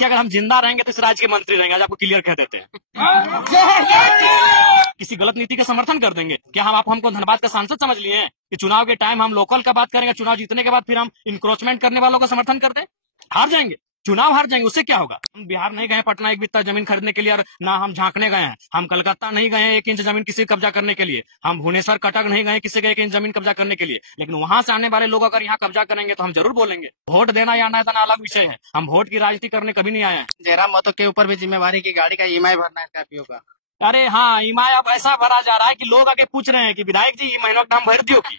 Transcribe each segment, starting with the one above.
देखिए, अगर हम जिंदा रहेंगे तो इस राज्य के मंत्री रहेंगे, आज आपको क्लियर कह देते हैं। किसी गलत नीति का समर्थन कर देंगे क्या? आप हमको धनबाद का सांसद समझ लिए हैं कि चुनाव के टाइम हम लोकल का बात करेंगे, चुनाव जीतने के बाद फिर हम इंक्रोचमेंट करने वालों का समर्थन कर दें? हार जाएंगे, चुनाव हार जाएंगे, उससे क्या होगा? हम बिहार नहीं गए पटना एक बित्ता जमीन खरीदने के लिए, और ना हम झांकने गए हैं। हम कलकत्ता नहीं गए 1 इंच जमीन किसी कब्जा करने के लिए। हम भुवनेश्वर कटक नहीं गए किसी का 1 इंच जमीन कब्जा करने के लिए। लेकिन वहां से आने वाले लोग अगर यहाँ कब्जा करेंगे तो हम जरूर बोलेंगे। वोट देना या ना देना अलग विषय है, हम वोट की राजनीति करने कभी नहीं आए हैं। जयराम महतो के ऊपर भी जिम्मेवारी की गाड़ी का ईएमआई भरना है स्कॉर्पियो का। अरे हाँ, ईएमआई अब ऐसा भरा जा रहा है कि लोग आके पूछ रहे हैं कि विधायक जी ये महीनों का दाम भर दियो की।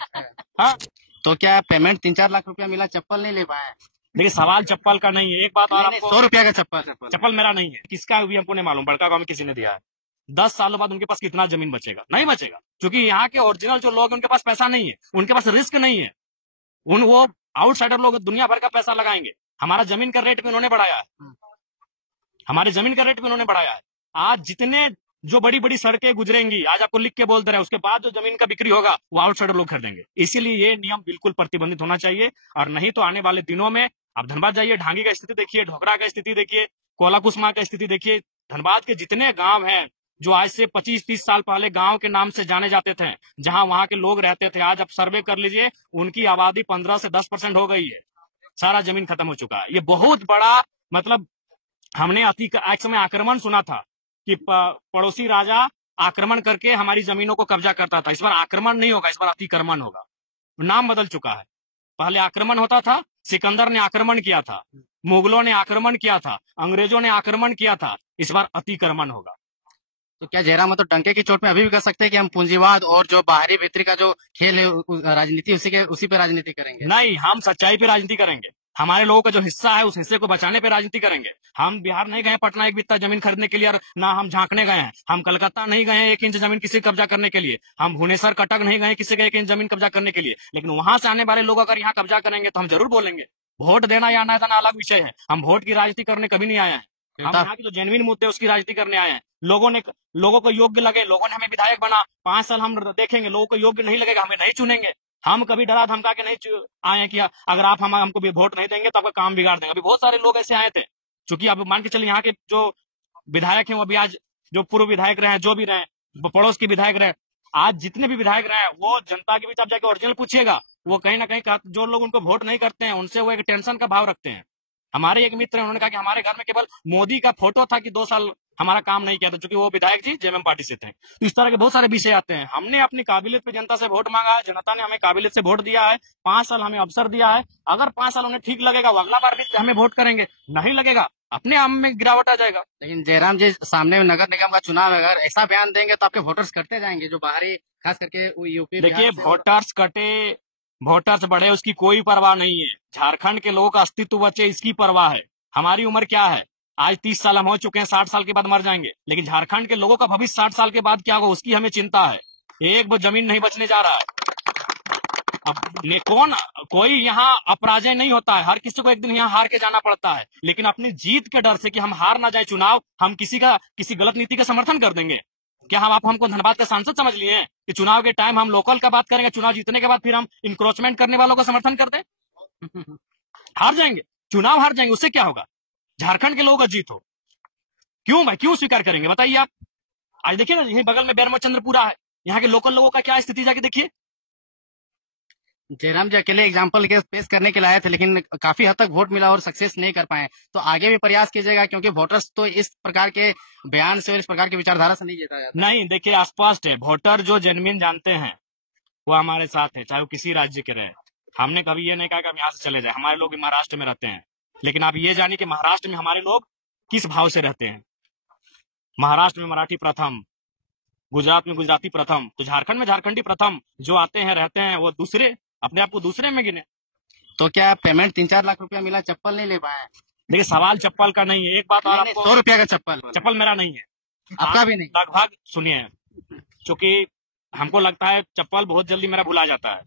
हाँ, तो क्या पेमेंट 3-4 लाख रुपया मिला, चप्पल नहीं ले पाए? देखिए, सवाल चप्पल का नहीं है। एक बात और, आपको 100 रुपया का चप्पल मेरा नहीं है, किसका भी हमको नहीं मालूम। बड़का गांव में किसी ने दिया है। 10 सालों बाद उनके पास कितना जमीन बचेगा? नहीं बचेगा, क्योंकि यहाँ के ओरिजिनल जो लोग हैं उनके पास पैसा नहीं है, उनके पास रिस्क नहीं है। वो आउटसाइडर लोग दुनिया भर का पैसा लगाएंगे। हमारा जमीन का रेट भी उन्होंने बढ़ाया है, हमारे जमीन का रेट भी उन्होंने बढ़ाया है। आज जितने जो बड़ी बड़ी सड़कें गुजरेंगी, आज आपको लिख के बोल दे रहे हैं, उसके बाद जो जमीन का बिक्री होगा वो आउटसाइडर लोग खरीदेंगे। इसीलिए ये नियम बिल्कुल प्रतिबंधित होना चाहिए, और नहीं तो आने वाले दिनों में आप धनबाद जाइए, ढांगी का स्थिति देखिए, ढोकरा का स्थिति देखिए, कोलाकुसमा का स्थिति देखिए। धनबाद के जितने गांव हैं जो आज से 25-30 साल पहले गांव के नाम से जाने जाते थे, जहां वहां के लोग रहते थे, आज आप सर्वे कर लीजिए, उनकी आबादी 15 से 10% हो गई है। सारा जमीन खत्म हो चुका है। ये बहुत बड़ा, मतलब हमने एक समय आक्रमण सुना था कि पड़ोसी राजा आक्रमण करके हमारी जमीनों को कब्जा करता था। इस बार आक्रमण नहीं होगा, इस बार अतिक्रमण होगा। नाम बदल चुका है। पहले आक्रमण होता था, सिकंदर ने आक्रमण किया था, मुगलों ने आक्रमण किया था, अंग्रेजों ने आक्रमण किया था। इस बार अतिक्रमण होगा। तो क्या जयराम महतो डंके की चोट में अभी भी कह सकते हैं कि हम पूंजीवाद और जो बाहरी भीतरी का जो खेल है राजनीति, उसी पे राजनीति करेंगे? नहीं, हम सच्चाई पे राजनीति करेंगे। हमारे लोगों का जो हिस्सा है उस हिस्से को बचाने पे राजनीति करेंगे। हम बिहार नहीं गए पटना एक बित्ता जमीन खरीदने के लिए, और ना हम झांकने गए हैं। हम कलकत्ता नहीं गए 1 इंच जमीन किसी कब्जा करने के लिए। हम भुवनेश्वर कटक नहीं गए किसी का 1 इंच जमीन कब्जा करने के लिए। लेकिन वहां से आने वाले लोग अगर यहाँ कब्जा करेंगे तो हम जरूर बोलेंगे। वोट देना या ना देना अलग विषय है, हम वोट की राजनीति करने कभी नहीं आए हैं। हम यहाँ की जो जेन्युइन मुद्दे उसकी राजनीति करने आए हैं। लोगों को योग्य लगे, लोगों ने हमें विधायक बना, 5 साल हम देखेंगे, लोगों को योग्य नहीं लगेगा, हमें नहीं चुनेंगे। हम कभी डरा धमका के नहीं आए कि अगर आप हमको भी वोट नहीं देंगे तो आपका काम बिगाड़ देंगे। अभी बहुत सारे लोग ऐसे आए थे, क्योंकि अब मान के चलिए यहाँ के जो विधायक हैं वो अभी आज जो पूर्व विधायक रहे, जो भी रहे, पड़ोस के विधायक रहे, आज जितने भी विधायक रहे, वो जनता के बीच आप जाके ओरिजिनल पूछिएगा, वो कहीं ना कहीं जो लोग उनको वोट नहीं करते हैं उनसे वो एक टेंशन का भाव रखते हैं। हमारे एक मित्र हैं, उन्होंने कहा कि हमारे घर में केवल मोदी का फोटो था कि 2 साल हमारा काम नहीं किया था, क्योंकि वो विधायक जी जेएमएम पार्टी से थे। तो इस तरह के बहुत सारे विषय आते हैं। हमने अपनी काबिलियत पे जनता से वोट मांगा है, जनता ने हमें काबिलियत से वोट दिया है, 5 साल हमें अवसर दिया है। अगर 5 साल उन्हें ठीक लगेगा वो अगला बार भी हमें वोट करेंगे, नहीं लगेगा अपने आप में गिरावट आ जाएगा। लेकिन जयराम जी, सामने नगर निगम का चुनाव है, अगर ऐसा बयान देंगे तो आपके वोटर्स करते जाएंगे, जो बाहरी खास करके यूपी। देखिए, वोटर्स कटे वोटर्स बढ़े उसकी कोई परवाह नहीं है। झारखंड के लोगों का अस्तित्व बचे इसकी परवाह है। हमारी उम्र क्या है? आज 30 साल हम हो चुके हैं, 60 साल के बाद मर जाएंगे। लेकिन झारखंड के लोगों का भविष्य 60 साल के बाद क्या होगा उसकी हमें चिंता है। एक वो जमीन नहीं बचने जा रहा है। अब कोई यहाँ अपराजय नहीं होता है, हर किसी को एक दिन यहाँ हार के जाना पड़ता है। लेकिन अपनी जीत के डर से कि हम हार ना जाए चुनाव, हम किसी गलत नीति का समर्थन कर देंगे क्या? आप हमको धनबाद का सांसद समझ लिए हैं कि चुनाव के टाइम हम लोकल का बात करेंगे, चुनाव जीतने के बाद फिर हम इंक्रोचमेंट करने वालों का समर्थन कर दें? हार जाएंगे, चुनाव हार जाएंगे, उससे क्या होगा? झारखंड के लोगों का जीत हो, क्यों भाई, क्यों स्वीकार करेंगे बताइए आप? आज देखिए ना, यहीं बगल में बैरमचंद्रपुरा है, यहाँ के लोकल लोगों का क्या स्थिति जाके देखिए। जयराम जी अकेले एग्जाम्पल के पेश करने के लिए आए थे, लेकिन काफी हद तक वोट मिला और सक्सेस नहीं कर पाए, तो आगे भी प्रयास कीजिएगा, क्योंकि वोटर्स तो इस प्रकार के बयान से और इस प्रकार की विचारधारा से नहीं जीता जाता। नहीं, देखिए स्पष्ट है, वोटर जो जेन्युइन जानते हैं वो हमारे साथ है, चाहे वो किसी राज्य के रहे। हमने कभी ये नहीं कहा कि हम यहाँ से चले जाए। हमारे लोग महाराष्ट्र में रहते हैं, लेकिन आप ये जानिए कि महाराष्ट्र में हमारे लोग किस भाव से रहते हैं। महाराष्ट्र में मराठी प्रथम, गुजरात में गुजराती प्रथम, तो झारखंड में झारखंडी प्रथम। जो आते हैं रहते हैं वो दूसरे, अपने आप को दूसरे में गिने। तो क्या पेमेंट 3-4 लाख रुपया मिला, चप्पल नहीं ले पाए? देखिए, सवाल चप्पल का नहीं है। एक बात और, आपको 100 रुपया का चप्पल मेरा नहीं है, आपका भी नहीं? लगभग सुनिए, क्योंकि हमको लगता है चप्पल बहुत जल्दी मेरा भुला जाता है।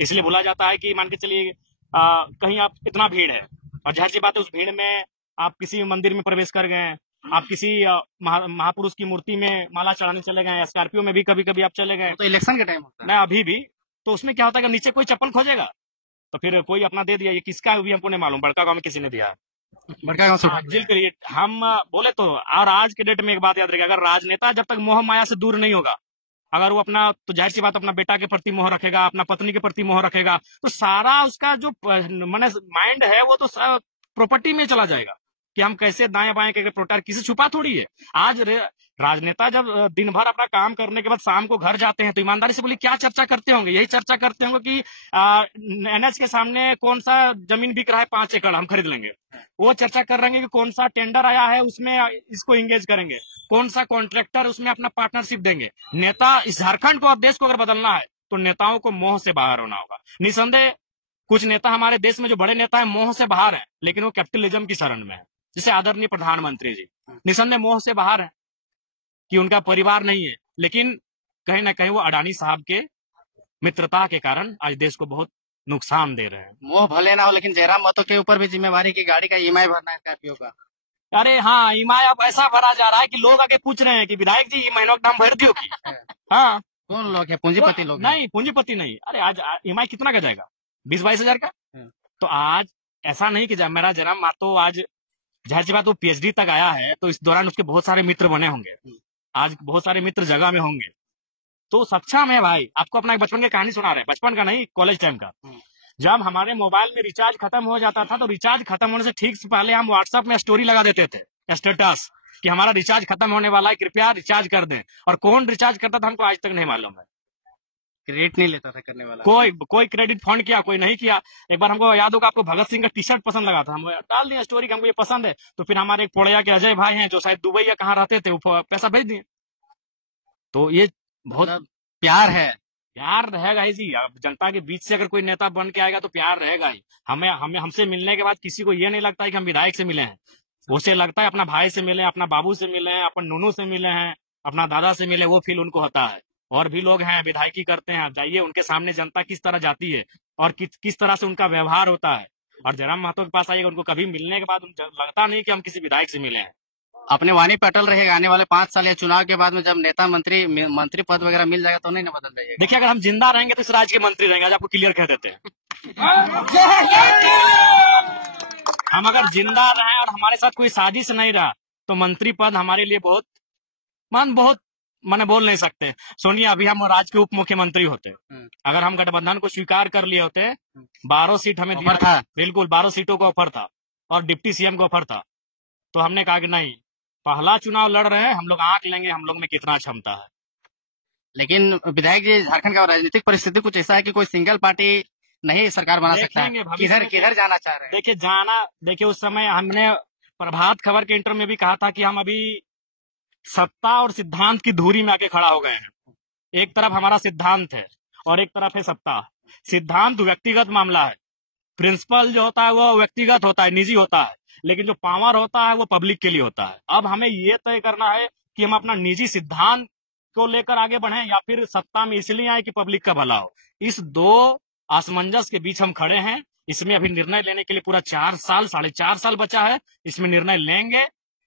इसलिए भुला जाता है कि मान के चलिए कहीं आप इतना भीड़ है, और जाहिर सी बात है उस भीड़ में आप किसी मंदिर में प्रवेश कर गए, आप किसी महापुरुष की मूर्ति में माला चढ़ाने चले गए, स्कॉर्पियो में भी कभी कभी आप चले गए, तो इलेक्शन के टाइम होता है ना अभी भी, तो उसमें क्या होता है कि नीचे कोई चप्पल खोजेगा तो फिर कोई अपना दे दिया। ये किसका भी हमको नहीं मालूम, बड़का गांव में किसी ने दिया है। बड़का गांव से हाँ, जिल करिए हम बोले तो। और आज के डेट में एक बात याद रखिए, अगर राजनेता जब तक मोह माया से दूर नहीं होगा, अगर वो अपना, तो जाहिर सी बात अपना बेटा के प्रति मोह रखेगा, अपना पत्नी के प्रति मोह रखेगा, तो सारा उसका जो माने माइंड है वो तो प्रॉपर्टी में चला जाएगा कि हम कैसे दाएं बाएं करके प्रोटेक्ट, किसी छुपा थोड़ी है। आज राजनेता जब दिन भर अपना काम करने के बाद शाम को घर जाते हैं तो ईमानदारी से बोलिए क्या चर्चा करते होंगे? यही चर्चा करते होंगे कि एनएच के सामने कौन सा जमीन बिक रहा है 5 एकड़ हम खरीद लेंगे। वो चर्चा कर रहे हैं कि कौन सा टेंडर आया है उसमें इसको एंगेज करेंगे, कौन सा कॉन्ट्रैक्टर उसमें अपना पार्टनरशिप देंगे। नेता इस झारखंड को और देश को अगर बदलना है तो नेताओं को मोह से बाहर होना होगा। निसंदेह कुछ नेता हमारे देश में जो बड़े नेता है मोह से बाहर है, लेकिन वो कैपिटलिज्म की शरण में है। जैसे आदरणीय प्रधानमंत्री जी निसंदेह मोह से बाहर है कि उनका परिवार नहीं है, लेकिन कहीं ना कहीं वो अडानी साहब के मित्रता के कारण आज देश को बहुत नुकसान दे रहे हैं। मोह भले ना हो, लेकिन जयराम महतो के ऊपर भी जिम्मेवारी की गाड़ी का ईएमआई भरना है स्कॉर्पियो का। अरे हाँ, ईएमआई अब ऐसा भरा जा रहा है कि लोग आगे पूछ रहे हैं कि विधायक जी ई महीनों का दाम भर दियो की। हाँ, कौन लोग है? पूंजीपति लोग नहीं, पूंजीपति नहीं। अरे आज ईएमआई कितना का जाएगा? 20-22 हजार का। तो आज ऐसा नहीं कि मेरा जयराम महतो आज जाहिर सी बात वो पीएचडी तक आया है, तो इस दौरान उसके बहुत सारे मित्र बने होंगे, आज बहुत सारे मित्र जगह में होंगे, तो सक्षम है भाई। आपको अपना एक बचपन की कहानी सुना रहे हैं, बचपन का नहीं, कॉलेज टाइम का। जब हमारे मोबाइल में रिचार्ज खत्म हो जाता था तो रिचार्ज खत्म होने से ठीक से पहले हम व्हाट्सएप में स्टोरी लगा देते थे, स्टेटस, कि हमारा रिचार्ज खत्म होने वाला है, कृपया रिचार्ज कर दें। और कौन रिचार्ज करता था हमको आज तक नहीं मालूम है। क्रेडिट नहीं लेता था करने वाला, कोई क्रेडिट फंड किया, कोई नहीं किया। एक बार हमको याद होगा, आपको भगत सिंह का टी शर्ट पसंद लगा था, हम डाल दिया स्टोरी कि हमको ये पसंद है। तो फिर हमारे एक पोड़िया के अजय भाई हैं जो शायद दुबई या कहाँ रहते थे, वो पैसा भेज दिए। तो ये बहुत प्यार है, प्यार रहेगा ही जी। अब जनता के बीच से अगर कोई नेता बन के आएगा तो प्यार रहेगा ही। हमसे मिलने के बाद किसी को ये नहीं लगता है कि हम विधायक से मिले हैं, उसे लगता है अपना भाई से मिले, अपना बाबू से मिले हैं, अपन नूनू से मिले हैं, अपना दादा से मिले, वो फील उनको होता है। और भी लोग हैं विधायकी करते हैं, आप जाइए उनके सामने जनता किस तरह जाती है और किस तरह से उनका व्यवहार होता है। और जयराम महतो के पास आइएगा, उनको कभी मिलने के बाद लगता नहीं कि हम किसी विधायक से मिले हैं। अपने वाणी पे अटल रहेगा। आने वाले 5 साल या चुनाव के बाद में जब नेता मंत्री पद वगैरह मिल जाएगा तो नहीं ना बदल जाएगा? देखिए, अगर हम जिंदा रहेंगे तो इस राज्य के मंत्री रहेंगे, आज आपको क्लियर कह देते हैं। हम अगर जिंदा रहे और हमारे साथ कोई साजिश नहीं रहा तो मंत्री पद हमारे लिए बहुत मैंने बोल नहीं सकते। सुनिए, अभी हम राज्य के उप मुख्यमंत्री होते, अगर हम गठबंधन को स्वीकार कर लिए होते, 12 सीट हमें दिया था, बिल्कुल 12 सीटों का ऑफर था और डिप्टी सीएम का ऑफर था, तो हमने कहा कि नहीं, पहला चुनाव लड़ रहे हैं हम लोग, आंक लेंगे हम लोग में कितना क्षमता है। लेकिन विधायक जी, झारखंड का राजनीतिक परिस्थिति कुछ ऐसा है कि कोई सिंगल पार्टी नहीं सरकार बना सकता है। किधर जाना चाह रहे हैं? देखिए उस समय हमने प्रभात खबर के इंटरव्यू में भी कहा था कि हम अभी सत्ता और सिद्धांत की धुरी में आके खड़ा हो गए हैं। एक तरफ हमारा सिद्धांत है और एक तरफ है सत्ता। सिद्धांत व्यक्तिगत मामला है, प्रिंसिपल जो होता है वो व्यक्तिगत होता है, निजी होता है, लेकिन जो पावर होता है वो पब्लिक के लिए होता है। अब हमें ये तय करना है कि हम अपना निजी सिद्धांत को लेकर आगे बढ़े या फिर सत्ता में इसलिए आए कि पब्लिक का भला हो। इस दो असमंजस के बीच हम खड़े हैं। इसमें अभी निर्णय लेने के लिए पूरा 4.5 साल बचा है। इसमें निर्णय लेंगे,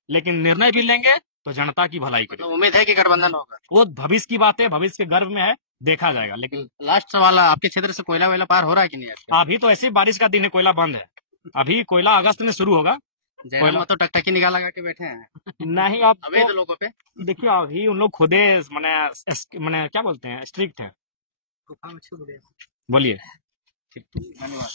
लेकिन निर्णय भी लेंगे तो जनता की भलाई के लिए। तो उम्मीद है कि गठबंधन होगा। वो भविष्य की बात है, भविष्य के गर्भ में है, देखा जाएगा। लेकिन लास्ट सवाल, आपके क्षेत्र से कोयला वेला पार हो रहा है कि नहीं? अभी तो ऐसे बारिश का दिन है, कोयला बंद है। अभी कोयला अगस्त में शुरू होगा। कोयला तो टकटकी निकाल लगा के बैठे हैं। नहीं, आप अवैध लोगों पे देखिए, अभी उन लोग खुदे मैंने क्या बोलते हैं, स्ट्रिक्ट है। बोलिए। धन्यवाद।